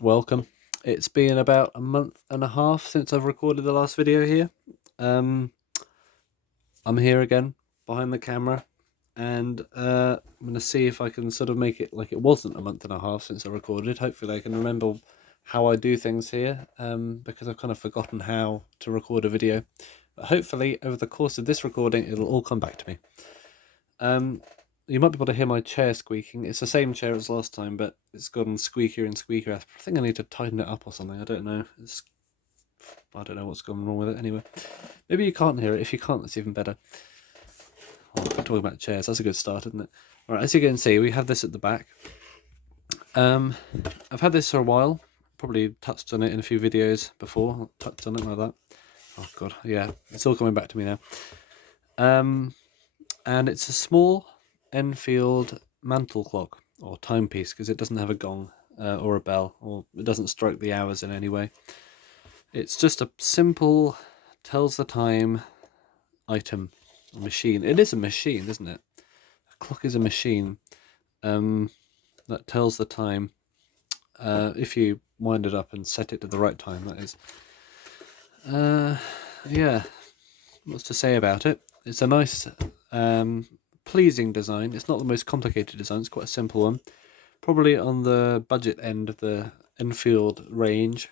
welcome. It's been about a month and a half since I've recorded the last video here. I'm here again behind the camera, and I'm going to see if I can sort of make it like it wasn't a month and a half since I recorded. Hopefully I can remember how I do things here, because I've kind of forgotten how to record a video. But hopefully over the course of this recording it'll all come back to me. You might be able to hear my chair squeaking. It's the same chair as last time, but it's gotten squeakier and squeakier. I think I need to tighten it up or something. I don't know. I don't know what's going wrong with it. Anyway, maybe you can't hear it. If you can't, that's even better. Oh, we're talking about chairs. That's a good start, isn't it? All right, as you can see, we have this at the back. I've had this for a while. Probably touched on it in a few videos before. Touched on it like that. Oh god, yeah, it's all coming back to me now. And it's a small Enfield mantel clock or timepiece because it doesn't have a gong or a bell, or it doesn't strike the hours in any way. It's just a simple tells the time item, a machine. It is a machine, isn't it? A clock is a machine that tells the time if you wind it up and set it to the right time, that is. Yeah, what's to say about it? It's a nice pleasing design. It's not the most complicated design, it's quite a simple one. Probably on the budget end of the Enfield range.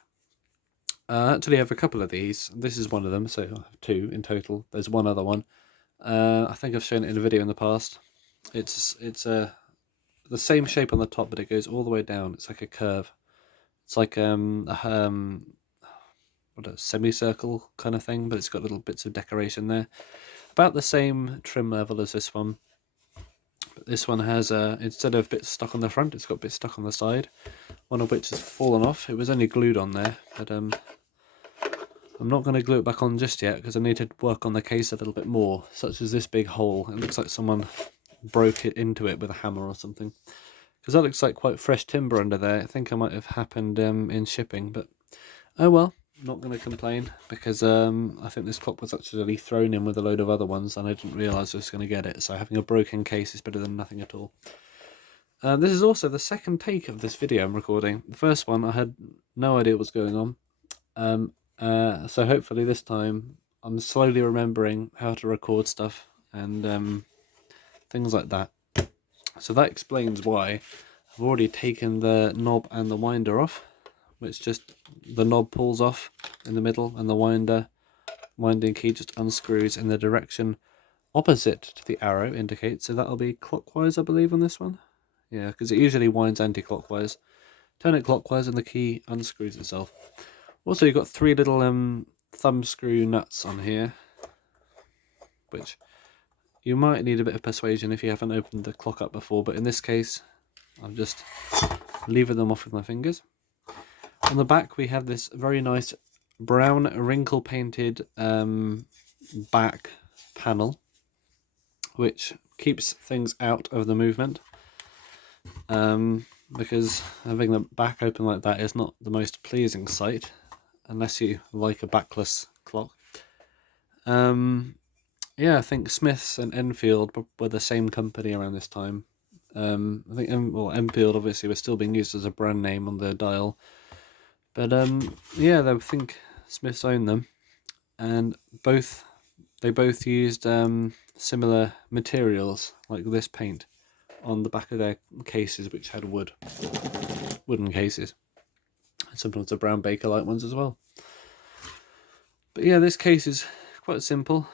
I actually have a couple of these. This is one of them, so I have two in total. There's one other one. I think I've shown it in a video in the past. It's the same shape on the top, but it goes all the way down. It's like a curve. It's like a semicircle kind of thing, but it's got little bits of decoration there. About the same trim level as this one. But this one has, instead of bits stuck on the front, it's got bits stuck on the side. One of which has fallen off. It was only glued on there, but I'm not going to glue it back on just yet because I need to work on the case a little bit more, such as this big hole. It looks like someone broke it into it with a hammer or something. Because that looks like quite fresh timber under there. I think it might have happened in shipping, but oh well. Not going to complain because I think this clock was actually thrown in with a load of other ones and I didn't realise I was going to get it, so having a broken case is better than nothing at all. This is also the second take of this video I'm recording. The first one I had no idea what was going on, so hopefully this time I'm slowly remembering how to record stuff and things like that. So that explains why I've already taken the knob and the winder off, which just the knob pulls off in the middle and the winding key just unscrews in the direction opposite to the arrow indicates. So that'll be clockwise, I believe, on this one. Yeah, because it usually winds anti-clockwise. Turn it clockwise and the key unscrews itself. Also, you've got three little thumb screw nuts on here, which you might need a bit of persuasion if you haven't opened the clock up before, but in this case I'm just leaving them off with my fingers. On the back we have this very nice brown wrinkle painted back panel, which keeps things out of the movement, because having the back open like that is not the most pleasing sight unless you like a backless clock. Yeah, I think Smiths and Enfield were the same company around this time. I think Enfield obviously was still being used as a brand name on the dial. But yeah, I think Smiths owned them, and they both used similar materials like this paint on the back of their cases, which had wooden cases, and sometimes the brown Bakelite ones as well. But yeah, this case is quite simple.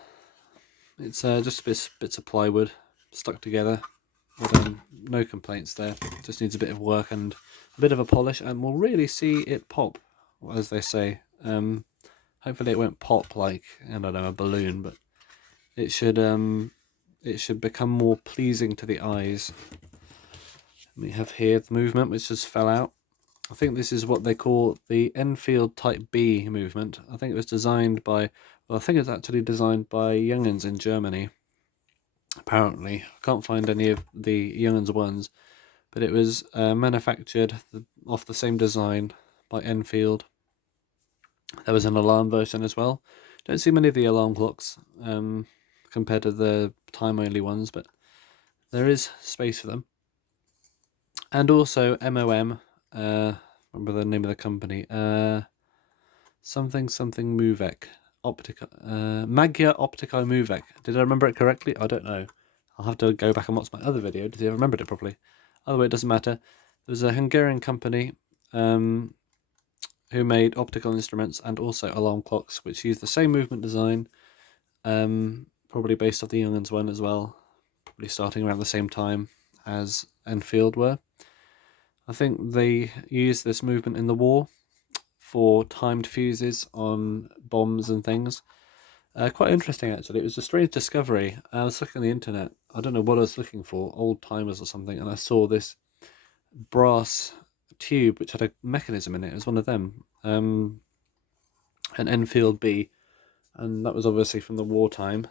It's just bits of plywood stuck together. But, no complaints there. Just needs a bit of work and a bit of a polish, and we'll really see it pop, as they say. Hopefully it won't pop like, I don't know, a balloon, but it should become more pleasing to the eyes. We have here the movement which just fell out. I think this is what they call the Enfield Type B movement. I think it was designed by, well, I think it's actually designed by Young'uns in Germany. Apparently, I can't find any of the Young'uns ones, but it was manufactured off the same design by Enfield. There was an alarm version as well. Don't see many of the alarm clocks compared to the time-only ones, but there is space for them. And also MOM, remember the name of the company. Something Movek. Magia Optica Movek. Did I remember it correctly? I don't know. I'll have to go back and watch my other video to see if I remembered it properly. Either way, it doesn't matter. There was a Hungarian company who made optical instruments and also alarm clocks, which used the same movement design, probably based off the Young'uns one as well, probably starting around the same time as Enfield were. I think they used this movement in the war for timed fuses on bombs and things. Quite interesting, actually. It was a strange discovery. I was looking on the internet. I don't know what I was looking for, old timers or something, and I saw this brass tube which had a mechanism in it. It was one of them, an Enfield B, and that was obviously from the wartime,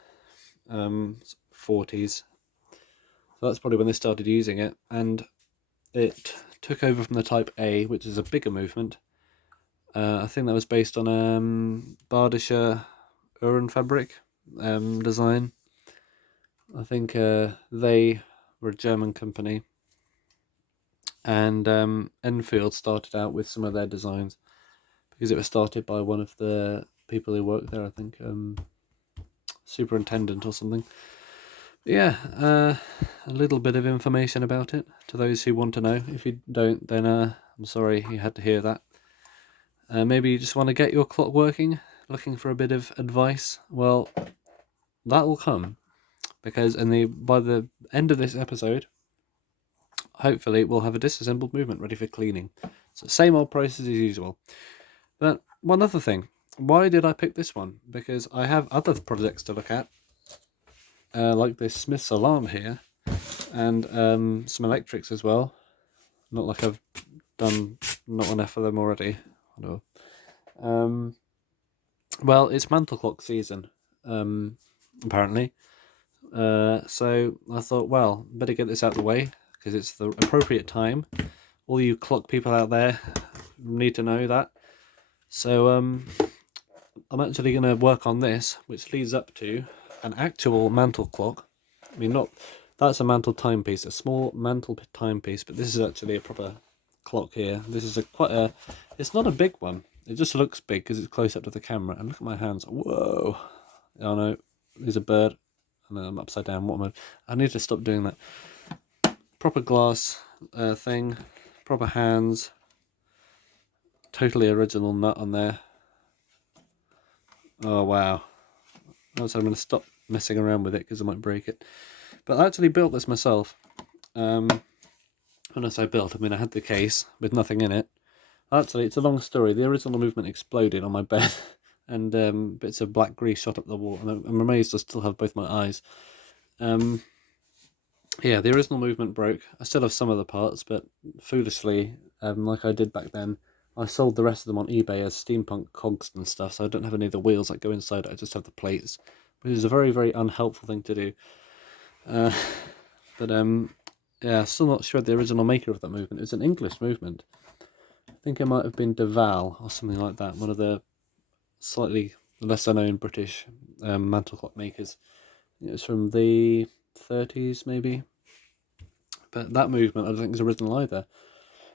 40s. So that's probably when they started using it, and it took over from the Type A, which is a bigger movement. I think that was based on Bardischer Uhren fabric design. I think they were a German company, and Enfield started out with some of their designs because it was started by one of the people who worked there, I think, superintendent or something. But yeah, a little bit of information about it to those who want to know. If you don't, then I'm sorry you had to hear that. Maybe you just want to get your clock working, looking for a bit of advice. Well, that will come, because by the end of this episode, hopefully we'll have a disassembled movement ready for cleaning. So same old prices as usual. But one other thing, why did I pick this one? Because I have other projects to look at, like this Smith's alarm here, and some electrics as well. Not like I've done not enough of them already. No. Well, it's mantel clock season, apparently. So I thought, well, better get this out of the way, because it's the appropriate time. All you clock people out there need to know that. So I'm actually going to work on this, which leads up to an actual mantel clock. I mean, that's a mantel timepiece, a small mantel timepiece, but this is actually a proper clock here. This is it's not a big one. It just looks big because it's close up to the camera. And look at my hands. Whoa! Oh no, there's a bird. And then I'm upside down. I need to stop doing that. Proper glass thing. Proper hands. Totally original nut on there. Oh wow. Also, I'm going to stop messing around with it because I might break it. But I actually built this myself. When I say built, I mean I had the case with nothing in it. Actually, it's a long story. The original movement exploded on my bed, and bits of black grease shot up the wall. And I'm amazed I still have both my eyes. Yeah, the original movement broke. I still have some of the parts, but foolishly, like I did back then, I sold the rest of them on eBay as steampunk cogs and stuff, so I don't have any of the wheels that go inside it. I just have the plates, which is a very, very unhelpful thing to do. Yeah, still not sure the original maker of that movement. It's an English movement. I think it might have been Deval or something like that, one of the slightly lesser known British mantel clock makers. It was from the 30s maybe, but that movement I don't think is original either.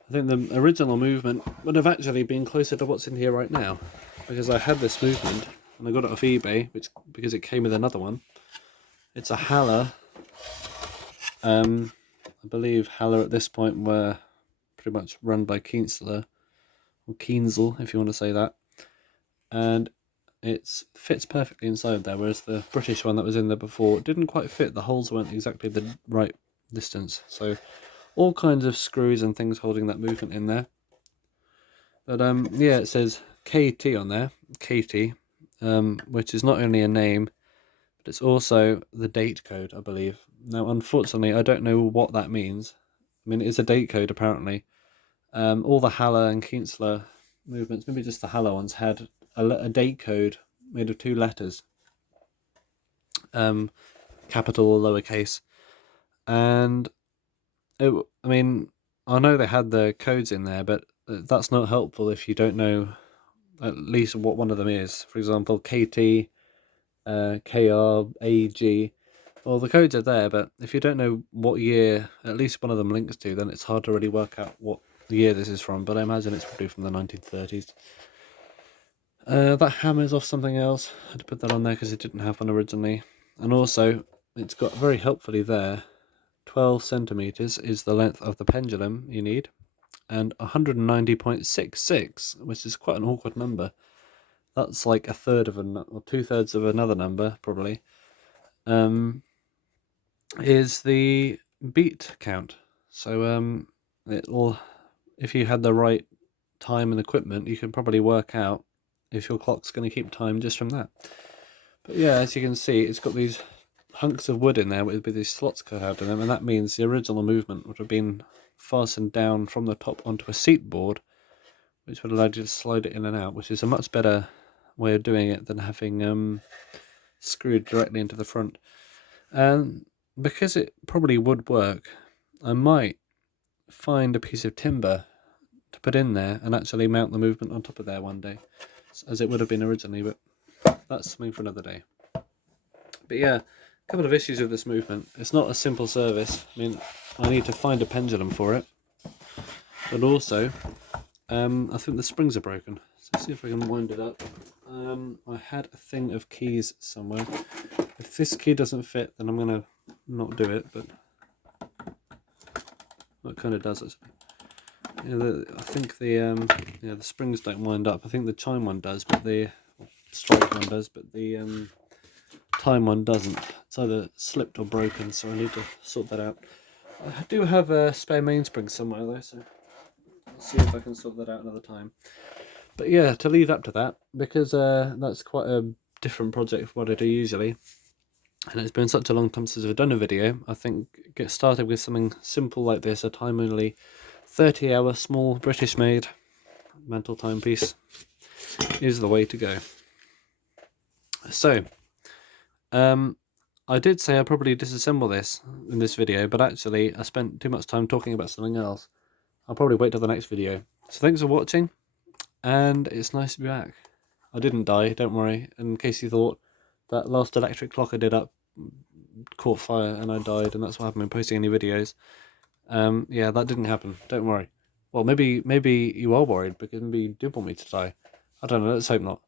I think the original movement would have actually been closer to what's in here right now, because I had this movement and I got it off eBay, because it came with another one. It's a Haller. I believe Haller at this point were pretty much run by Kienzler, or Kienzl if you want to say that, and it fits perfectly inside there, whereas the British one that was in there before didn't quite fit. The holes weren't exactly the right distance, so all kinds of screws and things holding that movement in there. But yeah, it says KT on there, KT, which is not only a name, but it's also the date code, I believe. Now, unfortunately, I don't know what that means. I mean, it's a date code, apparently. All the Haller and Kienzler movements, maybe just the Haller ones, had a date code made of 2 letters, capital or lowercase. And, I mean, I know they had the codes in there, but that's not helpful if you don't know at least what one of them is. For example, KT, KR, AG. Well, the codes are there, but if you don't know what year at least one of them links to, then it's hard to really work out what the year this is from, but I imagine it's probably from the 1930s. That hammer's off something else. I had to put that on there because it didn't have one originally. And also, it's got very helpfully there, 12 centimeters is the length of the pendulum you need, and 190.66, which is quite an awkward number. That's like a third of or 2/3 of another number, probably. Is the beat count. So it'll, if you had the right time and equipment, you can probably work out if your clock's going to keep time just from that. But yeah, as you can see, it's got these hunks of wood in there with these slots cut out in them, and that means the original movement would have been fastened down from the top onto a seat board, which would allow you to slide it in and out, which is a much better way of doing it than having screwed directly into the front. And because it probably would work, I might find a piece of timber to put in there and actually mount the movement on top of there one day, as it would have been originally, but that's something for another day. But yeah, a couple of issues with this movement. It's not a simple service. I mean, I need to find a pendulum for it, but also I think the springs are broken. So let's see if I can wind it up. I had a thing of keys somewhere. If this key doesn't fit, then I'm going to not do it, but well, it kind of does actually. Yeah, I think the springs don't wind up. I think the chime one does, but the strike one does, but the time one doesn't. It's either slipped or broken, so I need to sort that out. I do have a spare mainspring somewhere though, so I'll see if I can sort that out another time. But yeah, to lead up to that, because that's quite a different project from what I do usually, and it's been such a long time since I've done a video, I think get started with something simple like this, a time-only 30-hour small British-made mantel timepiece is the way to go. So, I did say I'd probably disassemble this in this video, but actually I spent too much time talking about something else. I'll probably wait till the next video. So thanks for watching, and it's nice to be back. I didn't die, don't worry, in case you thought that last electric clock I did up caught fire and I died, and that's why I haven't been posting any videos. Yeah, that didn't happen, don't worry. Well, maybe you are worried, because maybe you do want me to die. I don't know, let's hope not.